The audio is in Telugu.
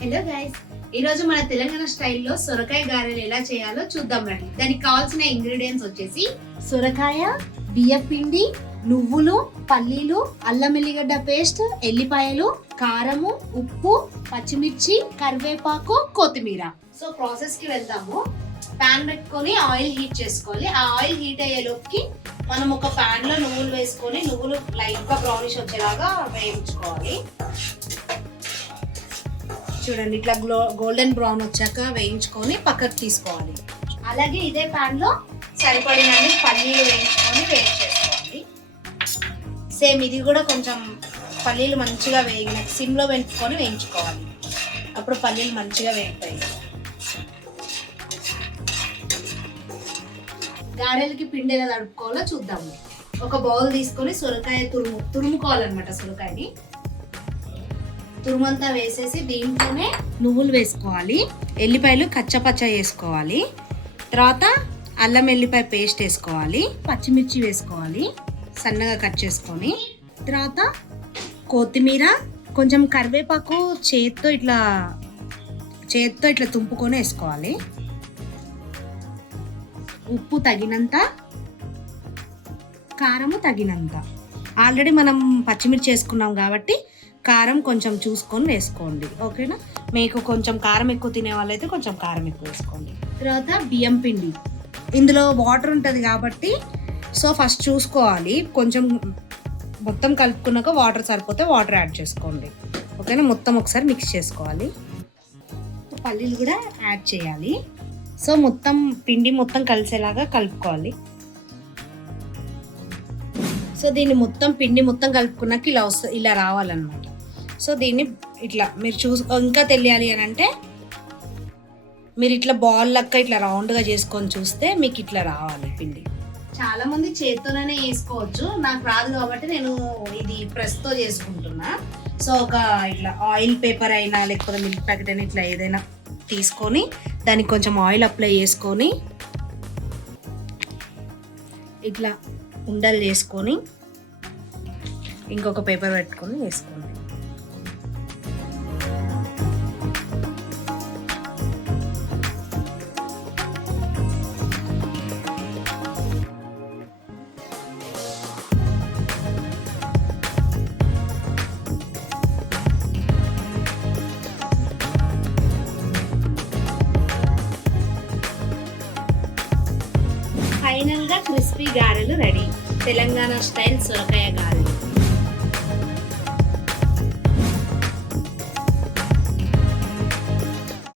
హలో గైస్, ఈరోజు మన తెలంగాణ స్టైల్లో సొరకాయ గారెలు ఎలా చేయాలో చూద్దాం రండి. దానికి కావాల్సిన ఇంగ్రీడియంట్స్ వచ్చేసి సొరకాయ, బియ్యపిండి, నువ్వులు, పల్లీలు, అల్లం ఎల్లిగడ్డ పేస్ట్, ఎల్లిపాయలు, కారము, ఉప్పు, పచ్చిమిర్చి, కరివేపాకు, కొత్తిమీర. సో ప్రాసెస్ కి వెళ్దాము. పాన్ పెట్టుకొని ఆయిల్ హీట్ చేసుకోవాలి. ఆ ఆయిల్ హీట్ అయ్యేలోకి మనం ఒక పాన్ లో నువ్వులు వేసుకొని నువ్వులు లైట్ గా బ్రౌనిష్ వచ్చేలాగా వేయించుకోవాలి. చూడండి, ఇట్లా గోల్డెన్ బ్రౌన్ వచ్చాక వేయించుకొని పక్కకు తీసుకోవాలి. అలాగే ఇదే పాన్ లో సరిపడినన్ని పల్లీలు వేయించుకొని చేసుకోవాలి. సేమ్ ఇది కూడా కొంచెం పల్లీలు మంచిగా వేగిన సిమ్లో పెట్టుకొని వేయించుకోవాలి. అప్పుడు పల్లీలు మంచిగా వేగుతాయి. గారెలకి పిండి ఎలా తడుపుకోవాలో చూద్దాము. ఒక బౌల్ తీసుకొని సొరకాయ తురుముకోవాలన్నమాట. సొరకాయని తురుమంతా వేసేసి దీంట్లోనే నువ్వులు వేసుకోవాలి, ఎల్లిపాయలు కచ్చపచ్చ వేసుకోవాలి, తర్వాత అల్లం ఎల్లిపాయ పేస్ట్ వేసుకోవాలి, పచ్చిమిర్చి వేసుకోవాలి సన్నగా కట్ చేసుకొని, తర్వాత కొత్తిమీర, కొంచెం కరివేపాకు చేత్తో ఇట్లా తుంపుకొని వేసుకోవాలి, ఉప్పు తగినంత, కారము తగినంత. ఆల్రెడీ మనం పచ్చిమిర్చి వేసుకున్నాం కాబట్టి కారం కొంచెం చూసుకొని వేసుకోండి, ఓకేనా. మీకు కొంచెం కారం ఎక్కువ తినే వాళ్ళైతే కొంచెం కారం ఎక్కువ వేసుకోండి. తర్వాత బియ్యం పిండి, ఇందులో వాటర్ ఉంటుంది కాబట్టి సో ఫస్ట్ చూసుకోవాలి. కొంచెం మొత్తం కలుపుకున్నాక వాటర్ సరిపోతే వాటర్ యాడ్ చేసుకోండి, ఓకేనా. మొత్తం ఒకసారి మిక్స్ చేసుకోవాలి. పల్లీలు కూడా యాడ్ చేయాలి. సో మొత్తం పిండి మొత్తం కలిసేలాగా కలుపుకోవాలి. సో దీన్ని మొత్తం పిండి మొత్తం కలుపుకున్నాక ఇలా రావాలన్నమాట. సో దీన్ని ఇట్లా మీరు ఇంకా తెలియాలి అని అంటే మీరు ఇట్లా బాల్ లెక్క ఇట్లా రౌండ్గా చేసుకొని చూస్తే మీకు ఇట్లా రావాలి పిండి. చాలా మంది చేత్తోనే వేసుకోవచ్చు, నాకు రాదు కాబట్టి నేను ఇది ప్రెస్తో చేసుకుంటున్నా. సో ఒక ఇట్లా ఆయిల్ పేపర్ అయినా లేకపోతే మిల్క్ ప్యాకెట్ అయినా ఇట్లా ఏదైనా తీసుకొని దానికి కొంచెం ఆయిల్ అప్లై చేసుకొని ఇట్లా ఉండలు చేసుకొని ఇంకొక పేపర్ పెట్టుకొని వేసుకోండి. ఫైనల్గా క్రిస్పీ గారెలు రెడీ. తెలంగాణ స్టైల్ సొరకాయ గారెలు.